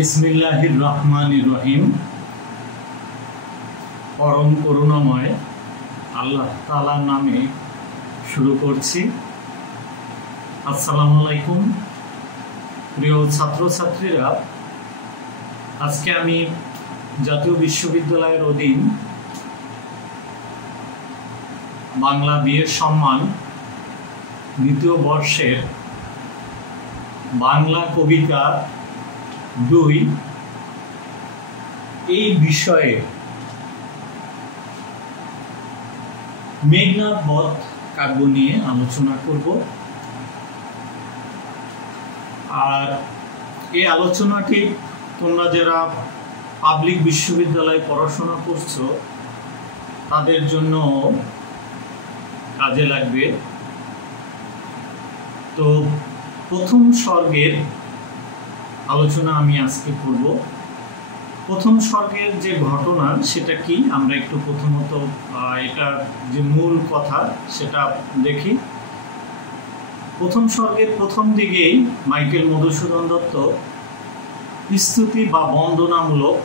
বিসমিল্লাহির রহমানির রহিম। পরম করুণাময় আল্লাহ তাআলার নামে শুরু করছি। আসসালামু আলাইকুম প্রিয় ছাত্রছাত্রীরা, আজকে আমি জাতীয় বিশ্ববিদ্যালয়ের অধীন বাংলা বিএ সম্মান দ্বিতীয় বর্ষের বাংলা কবিতা 2 এই বিষয়ে মেঘনাদ বধ কাব্য নিয়ে আলোচনা করব। আর এই আলোচনাটি তোমরা যারা পাবলিক বিশ্ববিদ্যালয়ে পড়াশোনা করছো তাদের জন্য কাজে লাগবে। তো প্রথম স্বর্গের আলোচনা আমি আজকে করব। প্রথম স্বর্গের যে ঘটনা সেটা কি আমরা একটু প্রথমত এটার যে মূল কথা সেটা দেখি। প্রথম স্বর্গের প্রথম দিকেই মাইকেল মধুসূদন দত্ত স্তুতি বা বন্দনামূলক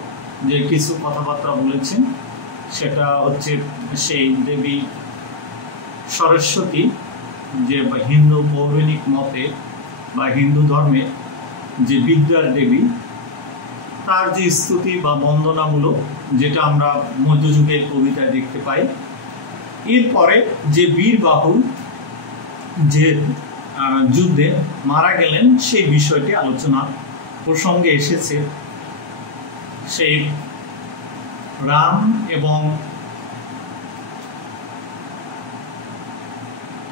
যে কিছু কথাবার্তা বলেছেন, সেটা হচ্ছে সেই দেবী সরস্বতী, যে হিন্দু পৌরাণিক মতে বা হিন্দু ধর্মে যে বিদ্যার দেবী, তার যে স্তুতি বা বন্দনামূলক যেটা আমরা মধ্যযুগের কবিতায় দেখতে পাই। এরপরে যে বীরবাহু যে যুদ্ধে মারা গেলেন সেই বিষয়টি আলোচনা প্রসঙ্গে এসেছে। সেই রাম এবং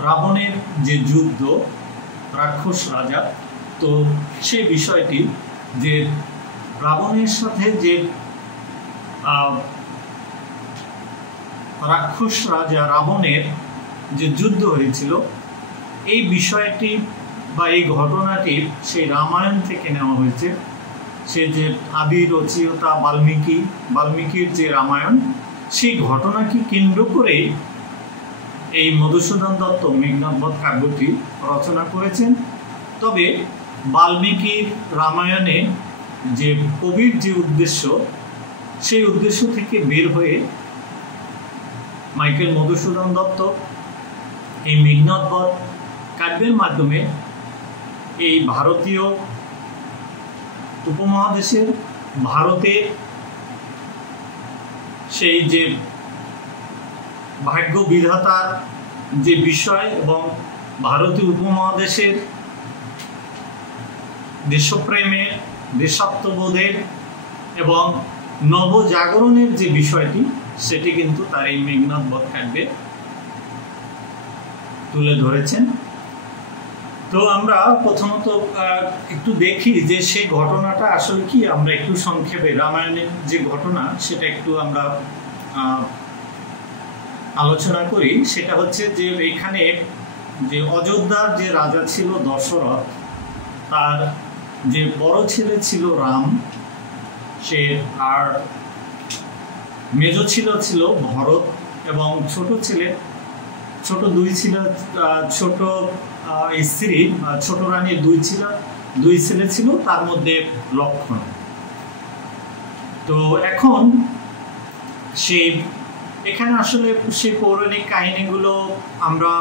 রাবণের যে যুদ্ধ, রাক্ষস রাজা, তো সেই বিষয়টি যে রাবণের সাথে যে রাক্ষস রাজা রাবণের যে যুদ্ধ হয়েছিল, এই বিষয়টি বা এই ঘটনাটি সেই রামায়ণ থেকে নেওয়া হয়েছে। সে যে আদি রচয়িতা বাল্মীকির যে রামায়ণ, সেই ঘটনাকে কেন্দ্র করে এই মধুসূদন দত্ত মেঘনাদ বধ কাব্যটি রচনা করেছেন। তবে বাল্মীকির রামায়ণে যে কবির যে উদ্দেশ্য, সেই উদ্দেশ্য থেকে বের হয়ে মাইকেল মধুসূদন দত্ত এই মেঘনাদ বধ কাব্যের মাধ্যমে এই ভারতীয় উপমহাদেশের ভারতে সেই যে ভাগ্য বিধাতার যে বিষয় এবং ভারতীয় উপমহাদেশের দেশপ্রেমের, দেশাত্মবোধের এবং নবজাগরণের যে বিষয়টি, সেটি কিন্তু তার এই মেঘনাদ বধ কাব্যে তুলে ধরেছেন। তো আমরা প্রথমত একটু দেখি যে সেই ঘটনাটা আসলে কি। আমরা একটু সংক্ষেপে রামায়ণের যে ঘটনা সেটা একটু আমরা আলোচনা করি। সেটা হচ্ছে যে এখানে যে অযোধ্যার যে রাজা ছিল দশরথ, তার যে বড় ছেলে ছিল রাম, সে আর মেজ ছিল ভরত, এবং ছোট দুই ছিল ছোট স্ত্রী, ছোট রানীর দুই ছেলে ছিল, তার মধ্যে লক্ষণ। তো এখন এখানে আসলে সেই পৌরাণিক কাহিনীগুলো আমরা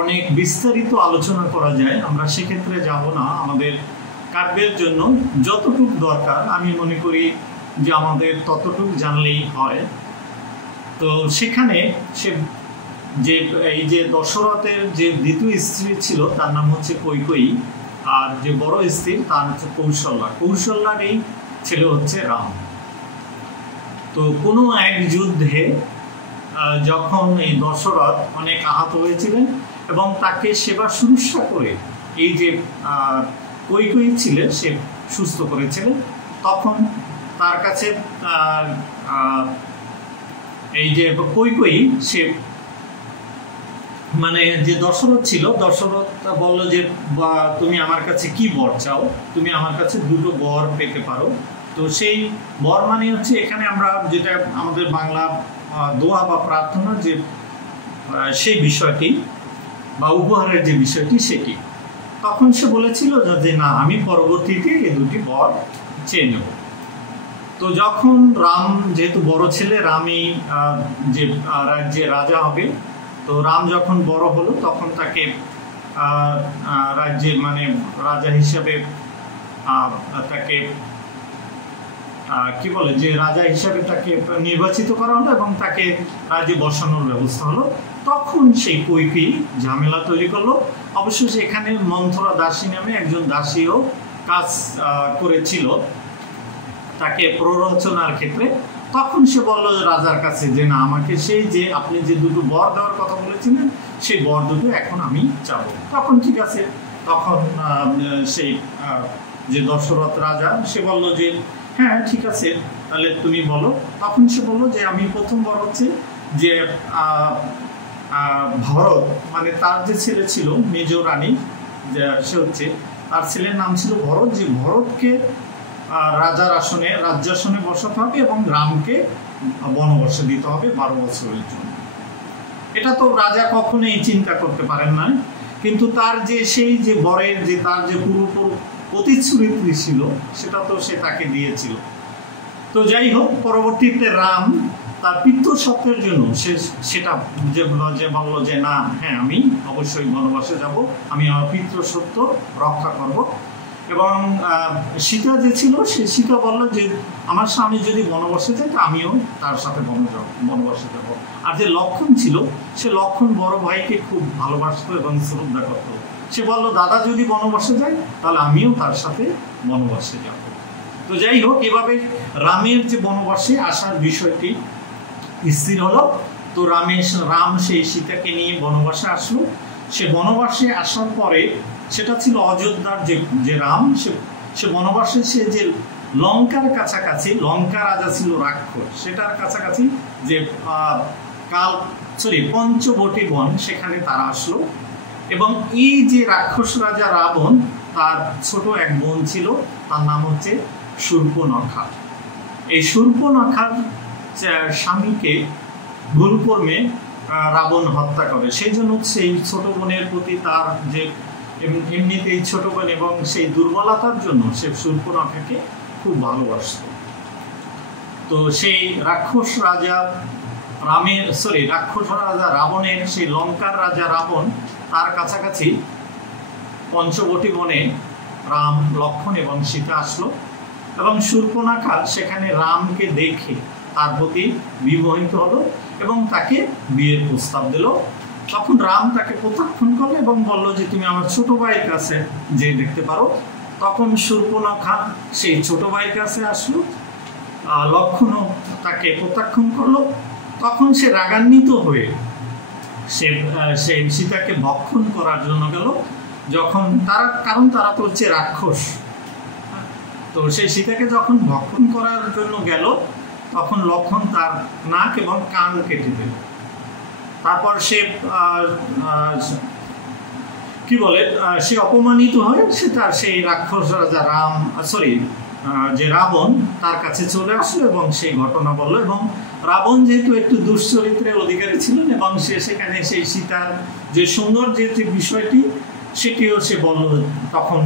অনেক বিস্তারিত আলোচনা করা যায়, আমরা সেক্ষেত্রে যাব না। আমাদের কাব্যের জন্য যতটুকু দরকার আমি মনে করি যে আমাদের ততটুকু জানলেই হয়। তো সেখানে সে যে এই যে দশরথের যে দ্বিতীয় স্ত্রী ছিল তার নাম হচ্ছে কৈকেয়ী, আর যে বড় স্ত্রী তার হচ্ছে কৌশল্যার এই ছেলে হচ্ছে রাম। তো কোনো এক যুদ্ধে যখন এই দশরথ অনেক আহত হয়েছিলেন এবং তাকে সেবা শুশ্রূষা করে এই যে কৈকেয়ী ছিলেন সে সুস্থ করেছিলেন, তখন তার কাছে এই যে কৈকেয়ী সে মানে যে দশরথ ছিল, দশরথ বলল যে তুমি আমার কাছে কি বর চাও, তুমি আমার কাছে দুটো বর পেতে পারো। তো সেই বর মানে হচ্ছে এখানে আমরা যেটা আমাদের বাংলা দোয়া বা প্রার্থনা যে সেই বিষয়টি বা উপহারের যে বিষয়টি সেটি। তখন সে বলেছিল যে না, আমি পরবর্তীতে এই দুটি বর চেয়ে নেব। তো যখন রাম যেহেতু বড় ছেলে, রামই যে রাজ্যের রাজা হবে, তো রাম যখন বড় হলো তখন তাকে রাজ্যের মানে রাজা হিসেবে তাকে কি বলে যে রাজা হিসেবে তাকে নির্বাচিত করা হলো এবং তাকে রাজ্যে বসানোর ব্যবস্থা হলো। তখন সেই কৈকেয়ী ঝামেলা তৈরি করলো। অবশ্য সেখানে মন্থরা দাসী নামে একজন দাসীও কাজ করেছিল তাকে প্ররোচনার ক্ষেত্রে। তখন সে বলল রাজার কাছে যে না, আমাকে সেই যে আপনি যে দুটো বর দেওয়ার কথা বলেছিলেন সেই বর দুটো এখন আমি চাবো। তখন ঠিক আছে, তখন সেই যে দশরথ রাজা সে বলল যে হ্যাঁ ঠিক আছে, তাহলে তুমি বলো। তখন সে বলল যে আমি প্রথম বর হচ্ছে যে ভরত, মানে তার যে ছেলে ছিল মেজ রানী, সে হচ্ছে তার ছেলের নাম ছিল ভরত, যে ভরতকে রাজার আসনে রাজ্যাসনে বসাতে হবে এবং রামকে বনবাসে দিতে হবে 12 বছরের জন্য। এটা তো রাজা কখনোই চিন্তা করতে পারেন না, কিন্তু তার যে সেই যে বরের যে তার যে পুরোপুরি প্রতিশ্রুতি ছিল সেটা তো সে তাকে দিয়েছিল। তো যাই হোক, পরবর্তীতে রাম তার পিতৃসত্ত্বের জন্য সেটা যে বললো যে না, হ্যাঁ আমি অবশ্যই বনবাসে যাব, আমি আমার পিতৃসত্ত্ব রক্ষা করব। এবং সীতা যে ছিল সীতা বলল যে আমার স্বামী যদি বনবাসে যায় তো আমিও তার সাথে বনবাসে যাব। আর যে লক্ষণ ছিল, সে লক্ষণ বড় ভাইকে খুব ভালোবাসতো এবং শ্রদ্ধা করত। সে বলল দাদা যদি বনবাসে যায় তাহলে আমিও তার সাথে বনবাসে যাব। তো যাই হোক, এভাবে রামের যে বনবাসে আসার বিষয়টি স্থির হলো। তো রাম সেই সীতাকে নিয়ে বনবাসে আসলো। সে বনবাসে আসার পরে সেটা ছিল অযোধ্যার যে রাম, সে বনবাসে সে যে লঙ্কার কাছাকাছি, লঙ্কা রাজা ছিল রাক্ষস, সেটার কাছাকাছি যে পঞ্চবটী বন, সেখানে তারা আসলো। এবং এই যে রাক্ষস রাজা রাবণ, তার ছোট এক বোন ছিল, তার নাম হচ্ছে শূর্পণখা। এই শূর্পণখার স্বামীকে ভুলক্রমে রাবণ হত্যা করে। সেই জন্য সেই ছোট বোনের প্রতি তার যে এমনিতেই ছোট বোন এবং সেই দুর্বলতার জন্য সে শূর্পণখাকে খুব ভালোবাসত। তো সেই রাক্ষস রাজা রাবণের সেই লঙ্কার রাজা রাবণ, তার কাছাকাছি পঞ্চবটী বনে রাম, লক্ষ্মণ এবং সীতা আসলো। এবং শূর্পণখা সেখানে রামকে দেখে তার প্রতি বিমোহিত হলো এবং তাকে বিয়ের প্রস্তাব দিল। তখন রাম তাকে প্রত্যাখ্যান করলো এবং বলল যে তুমি আমার ছোট ভাইয়ের কাছে যে দেখতে পারো। তখন শূর্পণখা সেই ছোট ভাইয়ের কাছে আসলো, লক্ষ্মণও তাকে প্রত্যাখ্যান করলো। তখন সে রাগান্বিত হয়ে সে সীতাকে ভক্ষণ করার জন্য গেল। যখন তারা তো হচ্ছে রাক্ষস, তো সেই সীতাকে যখন ভক্ষণ করার জন্য গেল তখন লক্ষ্মণ তার নাক এবং কান কেটে দিল। তারপর সে সে অপমানিত হয়ে সেই রাক্ষস রাজা যে রাবণ তার কাছে চলে আসলো এবং সেই ঘটনা বললো। এবং রাবণ যেহেতু একটু দুশ্চরিত্রের অধিকারী ছিলেন এবং সে সেখানে সেই সীতার যে সৌন্দর্যের যে বিষয়টি সেটিও সে বলল। তখন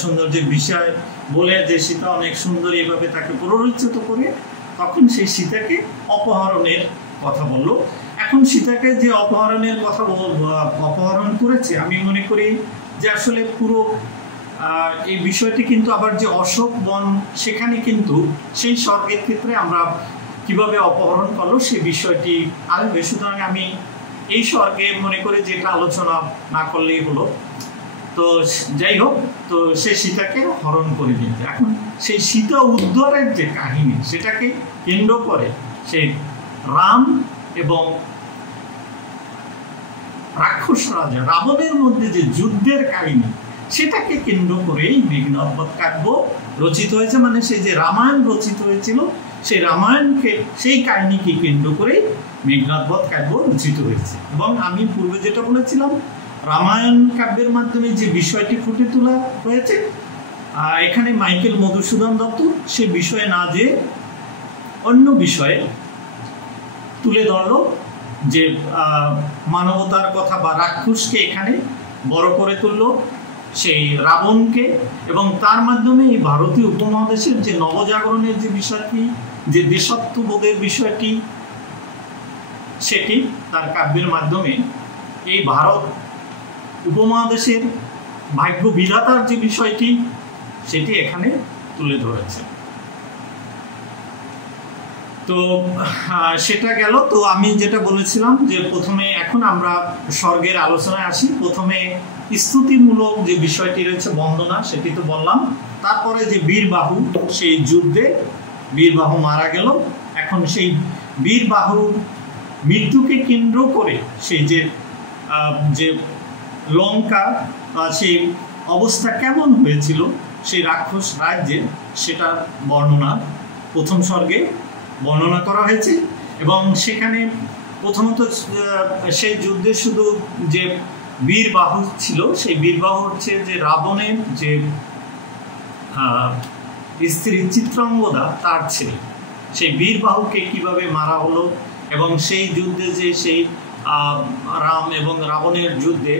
সৌন্দর্যের বিষয় বলে যে সীতা অনেক সুন্দরী, এভাবে তাকে প্ররোচিত করে তখন সেই সীতাকে অপহরণের কথা বলল। এখন সীতাকে যে অপহরণ করেছে, আমি মনে করি যে আসলে পুরো এই বিষয়টি কিন্তু আবার যে অশোক বন, সেখানে কিন্তু সেই স্বর্গের ক্ষেত্রে আমরা কিভাবে অপহরণ করলো সেই বিষয়টি আসবে। সুতরাং আমি এই স্বর্গে মনে করি যে এটা আলোচনা না করলেই হলো। তো যাই হোক, তো সে সীতাকে হরণ করে দিতে, এখন সেই সীতা উদ্ধারের যে কাহিনী সেটাকে কেন্দ্র করে সেই রাম এবং রাক্ষস রাজা রাবণের মধ্যে যে যুদ্ধের কাহিনী সেটাকে কেন্দ্র করেই মেঘনাদ বধ কাব্য রচিত হয়েছে। মানে সেই যে রামায়ণ রচিত হয়েছিল সেই রামায়ণকে, সেই কাহিনীকে কেন্দ্র করেই মেঘনাদ বধ কাব্য রচিত হয়েছে। এবং আমি পূর্বে যেটা বলেছিলাম, রামায়ণ কাব্যের মাধ্যমে যে বিষয়টি ফুটে তোলা হয়েছে, এখানে মাইকেল মধুসূদন দত্ত সে বিষয়ে না যে অন্য বিষয়ে তুলে ধরলো, যে মানবতার কথা বা রাক্ষসকে এখানে বড় করে তুললো সেই রাবণকে, এবং তার মাধ্যমে এই ভারতীয় উপমহাদেশের যে নবজাগরণের যে বিষয়টি, যে দেশাত্মবোধের বিষয়টি, সেটি তার কাব্যের মাধ্যমে এই ভারত উপমহাদেশের ভাগ্য বিধাতার যে বিষয়টি, সেটি এখানে তুলে ধরেছে। তো সেটা গেল। তো আমি যেটা বলেছিলাম যে প্রথমে, এখন আমরা স্বর্গের আলোচনায় আসি। প্রথমে স্তুতিমূলক যে বিষয়টি রয়েছে বন্দনা, সেটি তো বললাম। তারপরে যে বীরবাহু, সেই যুদ্ধে বীরবাহু মারা গেল। এখন সেই বীরবাহুর মৃত্যুকে কেন্দ্র করে সেই যে লঙ্কা, সেই অবস্থা কেমন হয়েছিল সেই রাক্ষস রাজ্যে, সেটা বর্ণনা প্রথম স্বর্গে বর্ণনা করা হয়েছে। এবং সেখানে প্রথমত সেই যুদ্ধে শুধু যে বীরবাহু ছিল, সেই বীরবাহু হচ্ছে যে রাবণের যে স্ত্রী চিত্রাঙ্গদা, তার ছেলে। সেই বীরবাহুকে কিভাবে মারা হলো, এবং সেই যুদ্ধে যে সেই রাম এবং রাবণের যুদ্ধে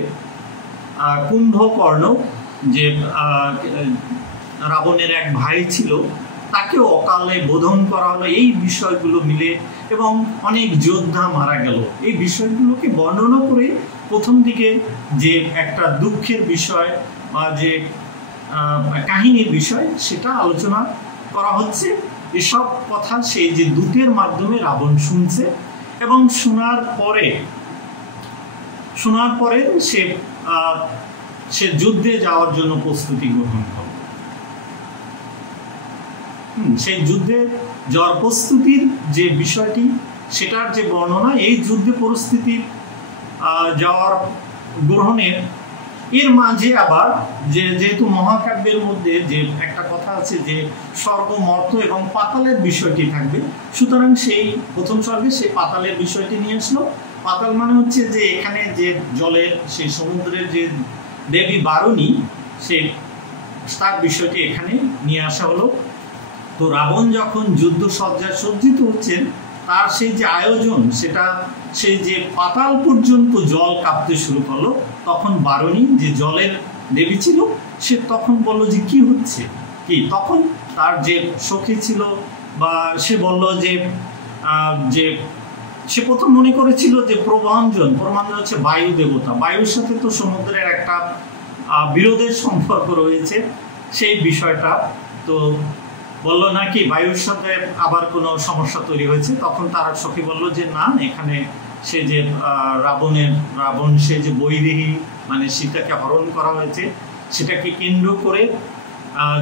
কুম্ভকর্ণ, যে রাবণের এক ভাই ছিল, তাকেও অকালে বোধন করা হলো। এই বিষয়গুলো মিলে, এবং অনেক যোদ্ধা মারা গেল, এই বিষয়গুলোকে বর্ণনা করে প্রথম দিকে যে একটা দুঃখের বিষয় বা যে কাহিনীর বিষয়, সেটা আলোচনা করা হচ্ছে। এসব কথা সেই যে দূতের মাধ্যমে রাবণ শুনছে, এবং শোনার পরে সে যুদ্ধে যাওয়ার জন্য প্রস্তুতি গ্রহণ করল। সেই যুদ্ধে যাওয়ার প্রস্তুতির যে বিষয়টি, সেটার যে বর্ণনা, এই যুদ্ধে পরিস্থিতি যাওয়ার গ্রহণের এর মাঝে আবার যেহেতু মহাকাব্যের মধ্যে যে একটা কথা আছে যে স্বর্গ, মর্ত এবং পাতালের বিষয়টি থাকবে, সুতরাং সেই প্রথম স্বর্গে সেই পাতালের বিষয়টি নিয়ে আসলো। পাতাল মানে হচ্ছে যে এখানে যে জলের, সেই সমুদ্রের যে দেবী বারুণী, তার বিষয়টি এখানে নিয়ে আসা হলো। তো রাবণ যখন যুদ্ধ সজ্জায় সজ্জিত হচ্ছেন, তার সেই যে আয়োজন, সেটা সেই যে পাতাল পর্যন্ত জল কাঁপতে শুরু করলো। তখন বারুণী, যে জলের দেবী ছিল, সে তখন বলল যে কি হচ্ছে কি। তখন তার যে সখী ছিল, বা সে বলল যে সে প্রথম মনে করেছিল যে প্রভাঞ্জন হচ্ছে বায়ু দেবতা। বায়ুর সাথে তো সমুদ্রের একটা বিরোধের সম্পর্ক রয়েছে, সেই বিষয়টা তো বললো নাকি বায়ুর সাথে আবার কোনো সমস্যা তৈরি হয়েছে। তখন তার সখী বলল যে না, এখানে সে যে রাবণ সে যে বৈদেহী, মানে সীতাকে হরণ করা হয়েছে, সেটাকে কেন্দ্র করে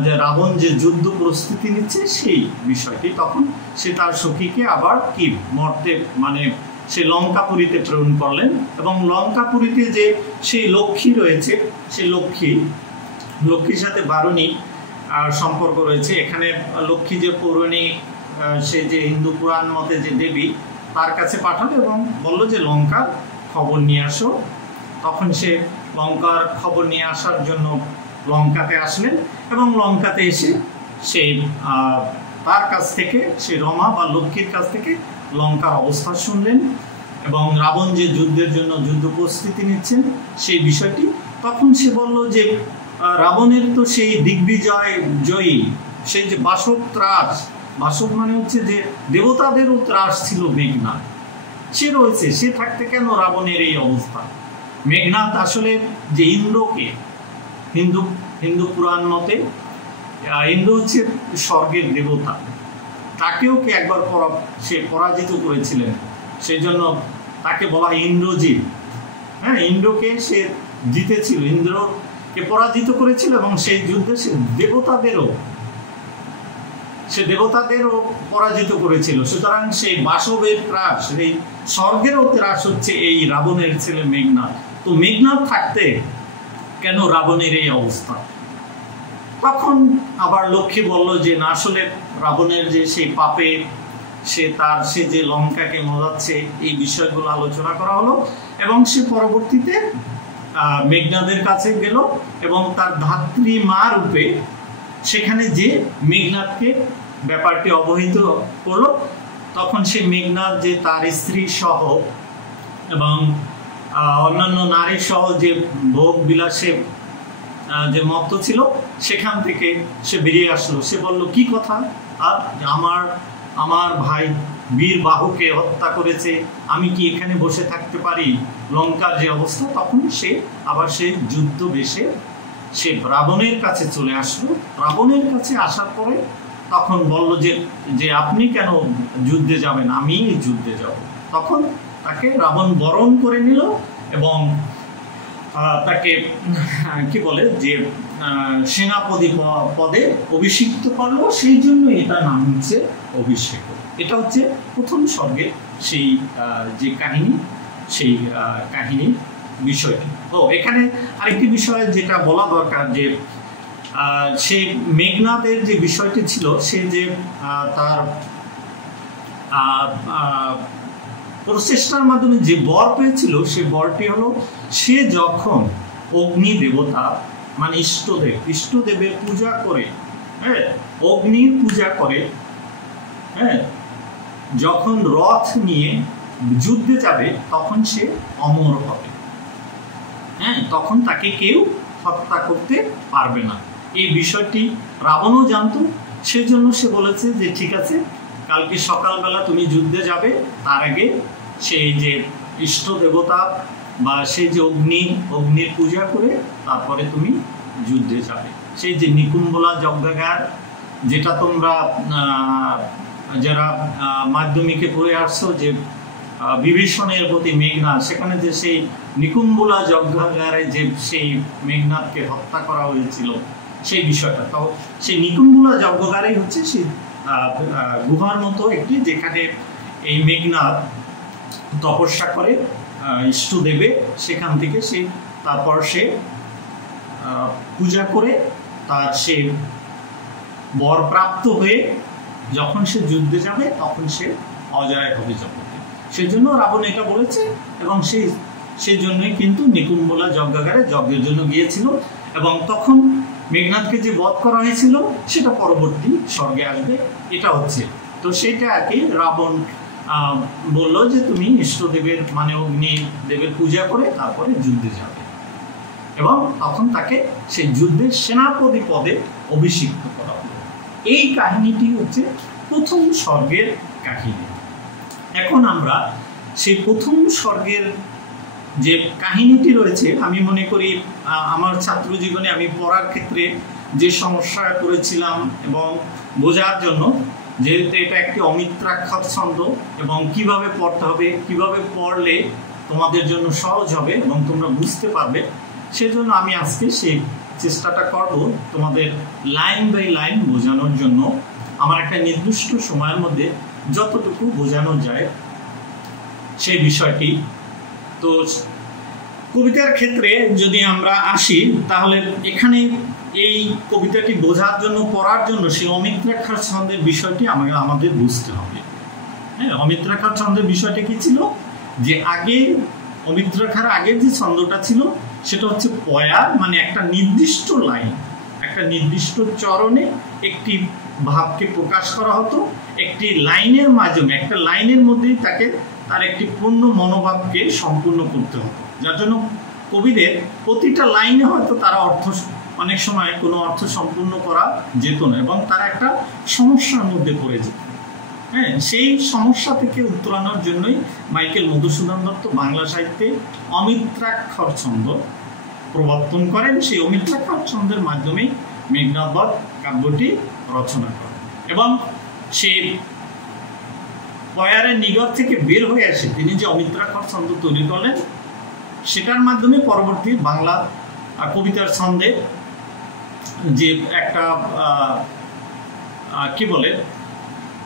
যে রাবণ যে যুদ্ধ প্রস্তুতি নিচ্ছে, সেই বিষয়টি। তখন সে তার সখীকে আবার কি মর্তে, মানে সে লঙ্কাপুরীতে প্রেরণ করলেন। এবং লঙ্কাপুরীতে যে সেই লক্ষ্মী রয়েছে, সেই লক্ষ্মীর সাথে বারুণী সম্পর্ক রয়েছে। এখানে লক্ষ্মী যে পৌরাণিক, সে যে হিন্দু পুরাণ মতে যে দেবী, তার কাছে পাঠালো এবং বললো যে লঙ্কার খবর নিয়ে আসো। তখন সে লঙ্কার খবর নিয়ে আসার জন্য লঙ্কাতে আসলেন, এবং লঙ্কাতে এসে সে তার কাছ থেকে, সে রমা বা লক্ষ্মীর কাছ থেকে লঙ্কার অবস্থা শুনলেন, এবং রাবণ যে যুদ্ধের জন্য যুদ্ধ প্রস্তুতি নিচ্ছেন সেই বিষয়টি। তখন সে বলল যে রাবণের তো সেই জয়ী সেই যে বাসব ত্রাস, বাসব মানে হচ্ছে যে দেবতাদেরও ত্রাস ছিল মেঘনাথ, সে রয়েছে, সে থাকতে কেন রাবণের এই অবস্থা। মেঘনাথ আসলে যে ইন্দ্রকে, হিন্দু পুরাণ মতে ইন্দ্র হচ্ছে স্বর্গের দেবতা, তাকেও কি একবার সে পরাজিত করেছিলেন, সেই জন্য তাকে বলা হয় ইন্দ্রজিৎ। হ্যাঁ, ইন্দ্রকে সে জিতেছিল, ইন্দ্রকে পরাজিত করেছিল, এবং সেই যুদ্ধে সে দেবতাদেরও পরাজিত করেছিল। সুতরাং সেই বাসবের ত্রাস, এই স্বর্গেরও ত্রাস হচ্ছে এই রাবণের ছেলে মেঘনাথ। তো মেঘনাথ থাকতে কেন রাবণের এই অবস্থা। তখন আবার লক্ষ্মী বলল যে না, আসলে রাবণের যে সেই পাপে সে যে লঙ্কাকে মজাচ্ছে, এই বিষয়গুলো আলোচনা করা হলো। এবং সে পরবর্তীতে মেঘনাথের কাছে গেল, এবং তার ধাত্রী মা রূপে সেখানে যে মেঘনাথকে ব্যাপারটি অবহিত করলো। তখন সে মেঘনাথ যে তার স্ত্রী সহ এবং অন্যান্য নারী সহ যে ভোগ বিলাসে যে মত্ত ছিল সেখান থেকে সে বেরিয়ে আসলো। সে বলল, কি কথা? আর আমার ভাই বীর বাহুকে হত্যা করেছে, আমি কি এখানে বসে থাকতে পারি? লঙ্কার যে অবস্থা, তখন সে আবার সে যুদ্ধ বেশে সে রাবণের কাছে চলে আসলো। রাবণের কাছে আসার পরে তখন বলল যে আপনি কেন যুদ্ধে যাবেন? আমি যুদ্ধে যাব। তখন তাকে রাবণ বরণ করে নিল এবং তাকে কি বলে যে সেনাপতি পদে অভিষিক্ত করলো। সেই জন্য এটা নাম হচ্ছে অভিষেক। এটা হচ্ছে প্রথম স্বর্গের সেই যে কাহিনী, সেই কাহিনী বিষয়টি। এখানে আরেকটি বিষয় যেটা বলা দরকার, যে সেই মেঘনাদের যে বিষয়টি ছিল, সে যে তার প্রচেষ্টার মাধ্যমে যে বর পেয়েছিল, সে বরটি হলো সে যখন অগ্নি দেবতা মানে ইষ্টদেবের পূজা করে, হ্যাঁ, অগ্নির পূজা করে, হ্যাঁ, যখন রথ নিয়ে যুদ্ধে যাবে তখন সে অমর হবে। হ্যাঁ, তখন তাকে কেউ হত্যা করতে পারবে না। এই বিষয়টি রাবণও জানতো। সেজন্য সে বলেছে যে ঠিক আছে, কালকে সকালবেলা তুমি যুদ্ধে যাবে, তার আগে সেই যে ইষ্ট দেবতা বা সেই যে অগ্নির পূজা করে তারপরে তুমি যুদ্ধে যাবে। সেই যে নিকুম্বলা যজ্ঞাগার, যেটা তোমরা যারা মাধ্যমিকে পড়ে আসছো, যে বিভীষণের প্রতি মেঘনাদ, সেখানে যে সেই নিকুম্বলা যজ্ঞাগারে যে সেই মেঘনাদকে হত্যা করা হয়েছিল, সেই বিষয়টা। তো সেই নিকুম্বলা যজ্ঞাগারেই হচ্ছে সেই গুহার মতো একটি, যেখানে এই মেঘনাদ তপস্যা করে ইষ্টদেবে, সেখান থেকে সে তারপর সে পূজা করে তার সে বর প্রাপ্ত হয়ে যখন সে যুদ্ধে যাবে তখন সে অজয় হবে জগতে। সেজন্য রাবণ এটা বলেছে, এবং সেই জন্যই কিন্তু নিকুম্বলা যজ্ঞাগারে যজ্ঞের জন্য গিয়েছিল। এবং তখন মেঘনাদকে যে বধ করা হয়েছিল সেটা পরবর্তী স্বর্গে আসবে, এটা হচ্ছে। তো সেটা আর কি রাবণ বলল যে তুমি ইষ্টদেবের মানে অগ্নিদেবের পূজা করে তারপরে যুদ্ধে যাবে, এবং তখন তাকে সেই যুদ্ধের সেনাপতি পদে অভিষিক্ত করা হলো। এই কাহিনীটি হচ্ছে প্রথম স্বর্গের কাহিনী। এখন আমরা সেই প্রথম স্বর্গের যে কাহিনীটি রয়েছে, আমি মনে করি আমার ছাত্র জীবনে আমি পড়ার ক্ষেত্রে যে সমস্যা করেছিলাম এবং বোঝার জন্য, যেহেতু এটা একটি অমিত্রাক্ষর ছন্দ এবং কিভাবে পড়তে হবে, কিভাবে পড়লে তোমাদের জন্য সহজ হবে এবং তোমরা বুঝতে পারবে, সেজন্য আমি আজকে সেই চেষ্টাটা করব তোমাদের লাইন বাই লাইন বোঝানোর জন্য। আমার একটা নির্দিষ্ট সময়ের মধ্যে যতটুকু বোঝানো যায় সেই বিষয়টি। তো কবিতার ক্ষেত্রে যদি আমরা আসি, তাহলে এখানে এই কবিতাটি বোঝার জন্য, পড়ার জন্য সেই অমিত্রাক্ষর ছন্দের বিষয়টি আমাদের বুঝতে হবে। হ্যাঁ, অমিত্রাক্ষর ছন্দের বিষয়টা কি ছিল, যে আগে অমিত্রাক্ষর আগের যে ছন্দটা ছিল সেটা হচ্ছে পয়ার, মানে একটা নির্দিষ্ট লাইন, একটা নির্দিষ্ট চরণে একটি ভাবকে প্রকাশ করা হতো। একটি লাইনের মাধ্যমে, একটা লাইনের মধ্যেই তার একটি পূর্ণ মনোভাবকে সম্পূর্ণ করতে হতো, যার জন্য কবিদের প্রতিটা লাইনে হয়তো তারা অনেক সময় কোনো অর্থ সম্পূর্ণ করা যেত না, এবং তারা একটা সমস্যার মধ্যে পড়ে যেত। হ্যাঁ, সেই সমস্যা থেকে উত্তরণের জন্যই মাইকেল মধুসূদন দত্ত বাংলা সাহিত্যে অমিত্রাক্ষর ছন্দ প্রবর্তন করেন। সেই অমিত্রাক্ষর ছন্দের মাধ্যমেই মেঘনাদ বধ কাব্যটি রচনা করেন, এবং সেই পয়ারের নিগড় থেকে বের হয়ে আসে তিনি যে অমিত্রাক্ষর ছন্দ তৈরি করলেন, সেটার মাধ্যমে পরবর্তী বাংলা কবিতার ছন্দে যে একটা কি বলে,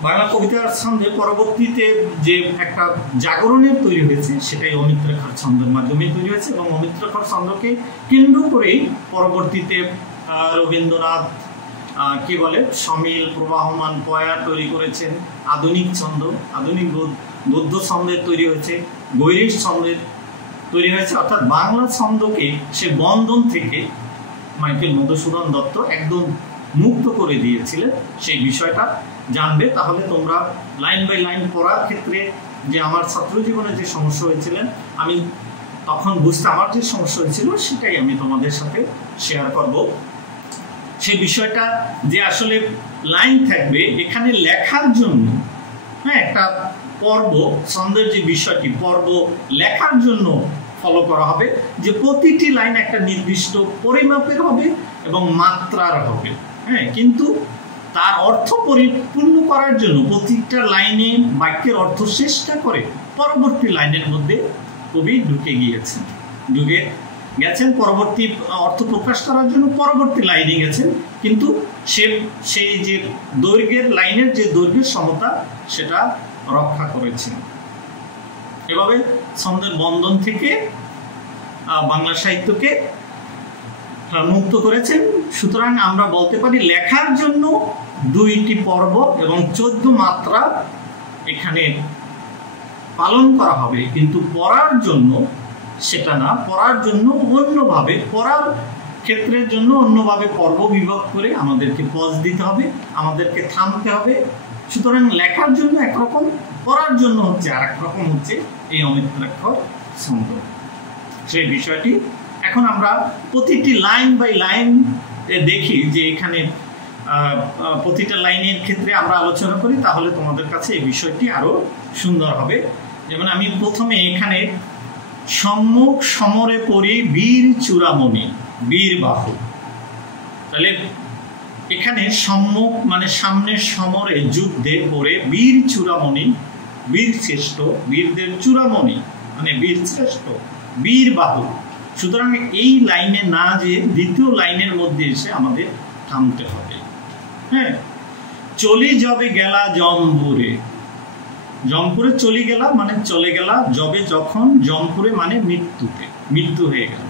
বাংলা কবিতার ছন্দে পরবর্তীতে যে একটা জাগরণের তৈরি হয়েছে, সেটাই অমিত্রাক্ষর ছন্দের মাধ্যমে তৈরি হয়েছে। এবং অমিত্রাক্ষর ছন্দকে কেন্দ্র করেই পরবর্তীতে রবীন্দ্রনাথ কি বলে সমিল প্রবাহমান পয়ার তৈরি করেছেন। আধুনিক ছন্দ, আধুনিক গদ্য ছন্দের তৈরি হয়েছে, গৈরিক ছন্দের তৈরি হয়েছে। অর্থাৎ বাংলা ছন্দকে সে বন্ধন থেকে মাইকেল মধুসূদন দত্ত একদম মুক্ত করে দিয়েছিলেন। সেই বিষয়টা জানবে, তাহলে তোমরা লাইন বাই লাইন পড়ার ক্ষেত্রে যে আমার ছাত্র জীবনে যে সমস্যা হয়েছিলেন, আমি তখন বুঝতে আমার যে সমস্যা হয়েছিল সেটাই আমি তোমাদের সাথে শেয়ার করব। সেই বিষয়টা যে আসলে লাইন থাকবে এখানে লেখার জন্য, হ্যাঁ, একটা পর্ব ছন্দের যে বিষয়টি পর্ব লেখার জন্য ফলো করা হবে যে প্রতিটি লাইন একটা নির্দিষ্ট পরিমাপের হবে এবং মাত্রার হবে, হ্যাঁ, কিন্তু তার অর্থ পরিপূর্ণ করার জন্য প্রতিটা লাইনে বাক্যের অর্থ চেষ্টা করে পরবর্তী লাইনের মধ্যে কবি ঢুকে গেছেন পরবর্তী অর্থ প্রকাশ করার জন্য পরবর্তী লাইনে গেছেন, কিন্তু সেই যে দৈর্ঘ্যের লাইনের যে দৈর্ঘ্যের সমতা সেটা রক্ষা করেছেন। এভাবে ছন্দের বন্ধন থেকে বাংলা সাহিত্যকে মুক্ত করেছেন। সুতরাং আমরা বলতে পারি লেখার জন্য 2টি পর্ব এবং 14 মাত্রা এখানে পালন করা হবে, কিন্তু পড়ার জন্য সেটা না, পড়ার জন্য অন্যভাবে, পড়ার ক্ষেত্রের জন্য অন্যভাবে পর্ব বিভাগ করে আমাদেরকে পজ দিতে হবে, আমাদেরকে থামতে হবে। সুতরাং লেখার জন্য একরকম, পড়ার জন্য হচ্ছে আর একরকম হচ্ছে এই অমিত্রাক্ষর ছন্দ। সেই বিষয়টি এখন আমরা প্রতিটি লাইন বাই লাইন দেখি যে এখানে প্রতিটা লাইনের ক্ষেত্রে আমরা আলোচনা করি, তাহলে তোমাদের কাছে এই বিষয়টি আরো সুন্দর হবে। যেমন আমি প্রথমে এখানে সম্মুখ সমরে পড়ি বীর চূড়ামণি বীর বাহু, তাহলে এখানে সম্মুখ মানে সামনের সমরে যুদ্ধে পড়ে বীর চূড়ামণি, বীর শ্রেষ্ঠ, বীরদের চূড়ামণি মানে বীর শ্রেষ্ঠ, বীর বাহু। সুতরাং এই লাইনে না যে দ্বিতীয় লাইনের মধ্যে এসে আমাদের থামতে হবে। হ্যাঁ, চলি যবে গেলা জম্পুরে, জম্পুরে চলে গেলা মানে চলে গেলা, যবে যখন, জম্পুরে মানে মৃত্যুতে, মৃত্যু হয়ে গেল।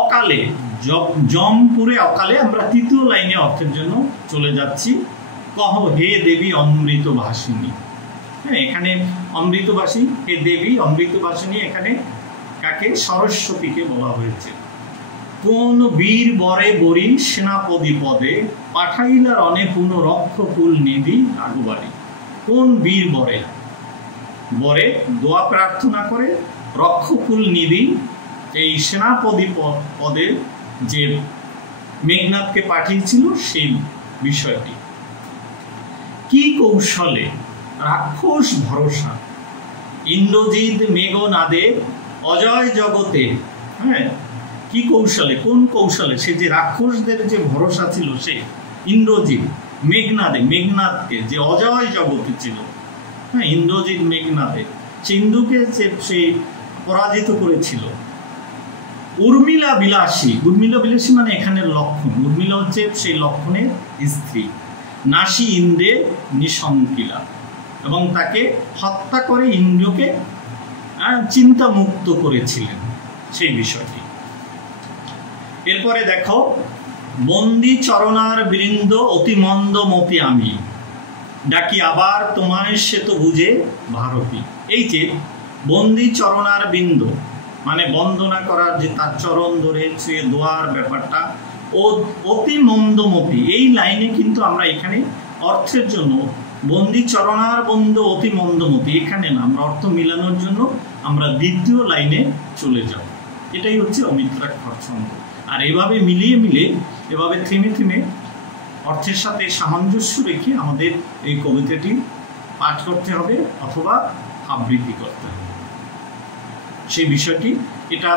অকালে, জমপুরে অকালে, আমরা তৃতীয় লাইনে অর্থের জন্য চলে যাচ্ছি। কহ হে দেবী অমৃত ভাসিনী, হ্যাঁ, এখানে অমৃতবাসী, হে দেবী অমৃতবাসিনী, এখানে কাকে? সরস্বতীকে বলা হয়েছে। কোন বীর বরে বরি সেনাপতি পদে পাঠাইলার অনে পুন রক্ষকুল নিধি আগুবাড়ি। কোন বীর বরে, বরে দোয়া প্রার্থনা করে রক্ষকুল নিধি, এই সেনাপতি পদে যে মেঘনাথকে পাঠিয়েছিল সেই বিষয়টি। কি কৌশলে রাক্ষস ভরসা ইন্দ্রজিৎ মেঘনাদে অজয় জগতে, হ্যাঁ, কি কৌশলে, কোন কৌশলে? সে যে রাক্ষসদের যে ভরসা ছিল সে ইন্দ্রজিৎ মেঘনাদে, মেঘনাদকে যে অজয় জগতে ছিল, হ্যাঁ, ইন্দ্রজিৎ মেঘনাদে সে ইন্দ্রকে সে পরাজিত করেছিল। উর্মিলা বিলাসী, উর্মিলা বিলাসী মানে এখানের লক্ষণ, উর্মিলা হচ্ছে সেই লক্ষণের স্ত্রী। নাসী ইন্দ্রে নিশঙ্কিলা, এবং তাকে হত্যা করে ইন্দ্রকে চিন্তা মুক্ত করেছিলেন, সেই বিষয়টি। এরপরে দেখো, বন্দি চরণার বৃন্দ অতি মন্দ মতি আমি, ডাকি আবার তোমায় সে তো বুঝে ভারতী। এই যে বন্দি চরণার বৃন্দ মানে বন্দনা করার যে তার চরণ ধরে ছুঁয়ে দোয়ার ব্যাপারটা, ও অতি মন্দমতি, এই লাইনে কিন্তু আমরা এখানে অর্থের জন্য বন্দি চরণার বন্ধ অতি মন্দমতি, এখানে না, আমরা অর্থ মিলানোর জন্য আমরা দ্বিতীয় লাইনে চলে যাব। এটাই হচ্ছে অমিত্রাক্ষর ছন্দ। আর এভাবে মিলিয়ে মিলিয়ে, এভাবে থেমে থেমে অর্থের সাথে সামঞ্জস্য রেখে আমাদের এই কবিতাটি পাঠ করতে হবে অথবা আবৃত্তি করতে হবে। সেই বিষয়টি, এটা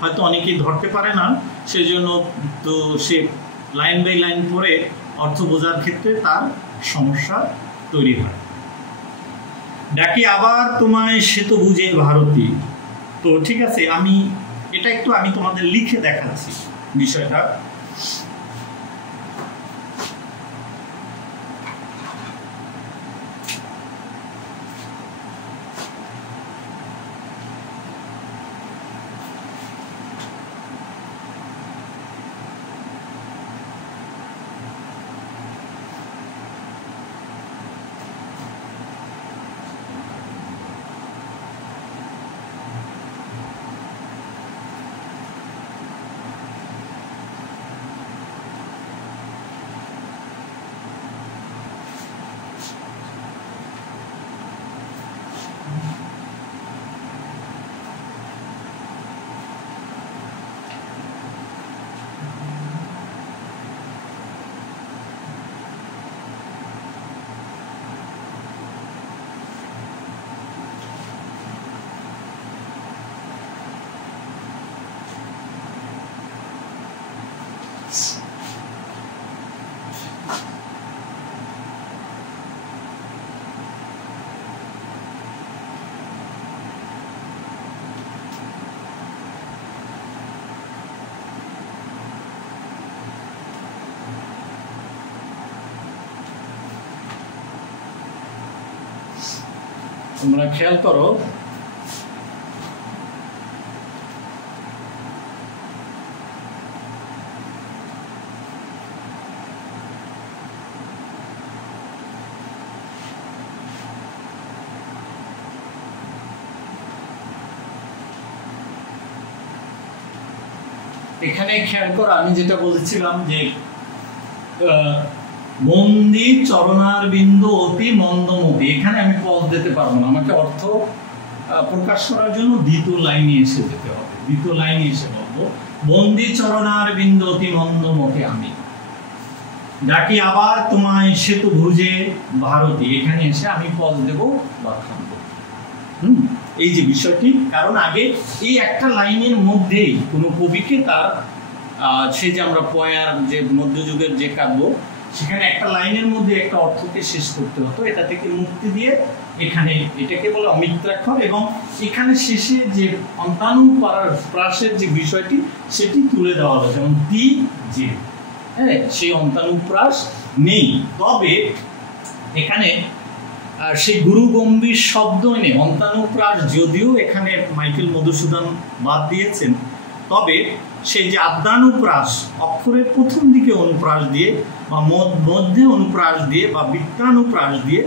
হয়তো অনেকেই ধরতে পারে না, সেজন্য তো সে লাইন বাই লাইন পড়ে অর্থ বোঝার ক্ষেত্রে তার সমস্যা তৈরি হয়। ডাকি আবার তোমায় সে তো বুঝে ভারতী। তো ঠিক আছে, আমি এটা একটু আমি তোমাদের লিখে দেখাচ্ছি বিষয়টা। তোমরা খেয়াল করো, এখানে খেয়াল করো আমি যেটা বলেছিলাম যে মন্দি চরণার বিন্দু অতি মন্দমতি, এখানে আমি পদ দিতে পারবো না, আমাকে অর্থ প্রকাশ করার জন্য দ্বিতীয় লাইনে এসে যেতে হবে। দ্বিতীয় লাইনে এসে বলবো মন্দি চরণার বিন্দু অতি মন্দমতি আমি ডাকি আবার তোমায় সেতু ভুজে ভারতী, এখানে এসে আমি পদ দেব লক্ষান্ত। এই যে বিষয়টি, কারণ আগে এই একটা লাইনের মধ্যেই কোনো কবিকে তার সে যে আমরা পয়ার যে মধ্যযুগের যে কাব্য, সেখানে একটা লাইনের মধ্যে একটা অর্থকে শেষ করতে হতো, এটা থেকে মুক্তি দিয়ে এখানে এটাকে বলে অমিত্রাক্ষর, এবং এখানে শেষে যে অন্তানুপ্রাসের যে বিষয়টি সেটি তুলে দেওয়া হলো, যেমন তি যে, হ্যাঁ, সেই অন্তানুপ্রাস নেই। তবে এখানে সেই গুরু গম্ভীর শব্দ এনে অন্তানুপ্রাস যদিও এখানে মাইকেল মধুসূদন বাদ দিয়েছেন, তবে সেই যে আদ্যানুপ্রাস অক্ষরের প্রথম দিকে অনুপ্রাস দিয়ে বা মধ্যে অনুপ্রাস দিয়ে বা বৃত্তানুপ্রাস দিয়ে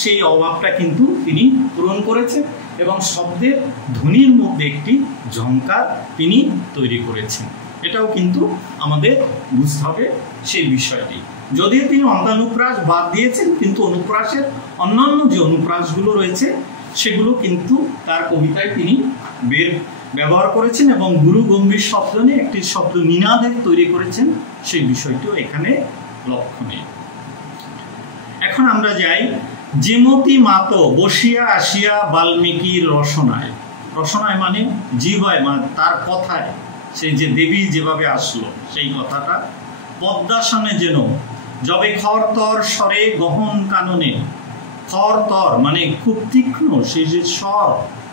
সেই অভাবটা কিন্তু তিনি পূরণ করেছেন, এবং শব্দের ধ্বনির মধ্যে একটি ঝংকার তিনি তৈরি করেছেন। এটাও কিন্তু আমাদের বুঝতে হবে সেই বিষয়টি। যদিও তিনি অন্তানুপ্রাস বাদ দিয়েছেন, কিন্তু অনুপ্রাসের অন্যান্য যে অনুপ্রাসগুলো রয়েছে সেগুলো কিন্তু তার কবিতায় তিনি ব্যবহার করেছেন, এবং গুরু গম্ভীর শব্দ নিয়ে একটি শব্দ নিনাদের তৈরি করেছেন, সেই বিষয়টিও এখানে লক্ষণীয়। এখন আমরা যাই যেমতি মাত বসিয়া আসিয়া বাল্মীকির রসনায়। রসনায় মানে জিহ্বায়, মানে তার কথায়, সেই যে দেবী যেভাবে আসলো সেই কথাটা। পদ্মাসনে যেন যবে খরতর স্বরে গহন কাননে, খরতর মানে খুব তীক্ষ্ণ সেই যে স্বর,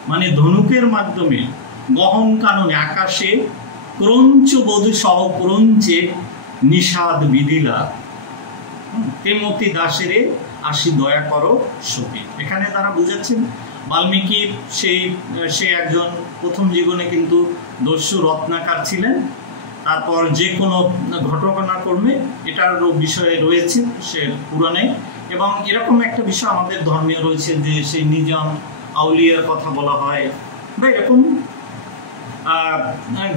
মানে ধনুকের মাধ্যমে, গহন কাননে আকাশে ক্রঞ্চ বধূ সহ ক্রঞ্চে নিষাদ বিদিলা, তেমতি দাসেরে আসি দয়া করো সতী। এখানে তারা বুঝাচ্ছেন বাল্মীকি সে একজন প্রথম জীবনে কিন্তু দস্যু রত্নাকার ছিলেন, তারপর যে কোনো ঘটনাক্রমে এটার বিষয়ে রয়েছে সে পুরাণে, এবং এরকম একটা বিষয় আমাদের ধর্মীয় রয়েছে যে সেই নিজাম আউলিয়ার কথা বলা হয়, বা এরকম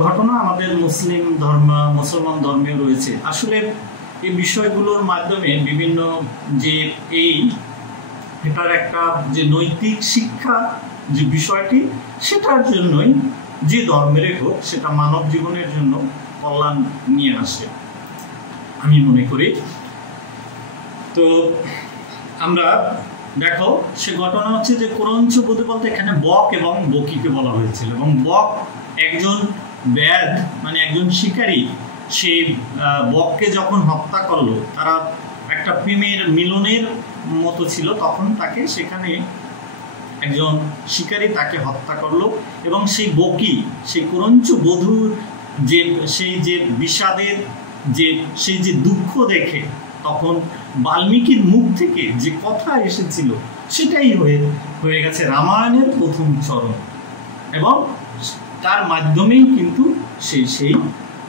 ঘটনা আমাদের মুসলমান ধর্মে রয়েছে। আসলে এই বিষয়গুলোর মাধ্যমে বিভিন্ন যে এটার একটা যে নৈতিক শিক্ষা যে বিষয়টি, সেটার জন্যই যে ধর্মেরই হোক সেটা মানব জীবনের জন্য কল্যাণ নিয়ে আসে আমি মনে করি। তো আমরা দেখো সে ঘটনা হচ্ছে যে ক্রঞ্চ বধূ বলতে এখানে বক এবং বকিকে বলা হয়েছিল, এবং বক একজন ব্যাধ মানে একজন শিকারী, সে বককে যখন হত্যা করলো, তারা একটা প্রেমের মিলনের মতো ছিল, তখন তাকে সেখানে একজন শিকারী তাকে হত্যা করলো, এবং সেই বকি সেই ক্রঞ্চ বধূর যে সেই যে বিষাদের যে সেই যে দুঃখ দেখে তখন বাল্মীকির মুখ থেকে যে কথা এসেছিল সেটাই হয়ে গেছে রামায়ণের প্রথম চরণ, এবং তার মাধ্যমেই কিন্তু সেই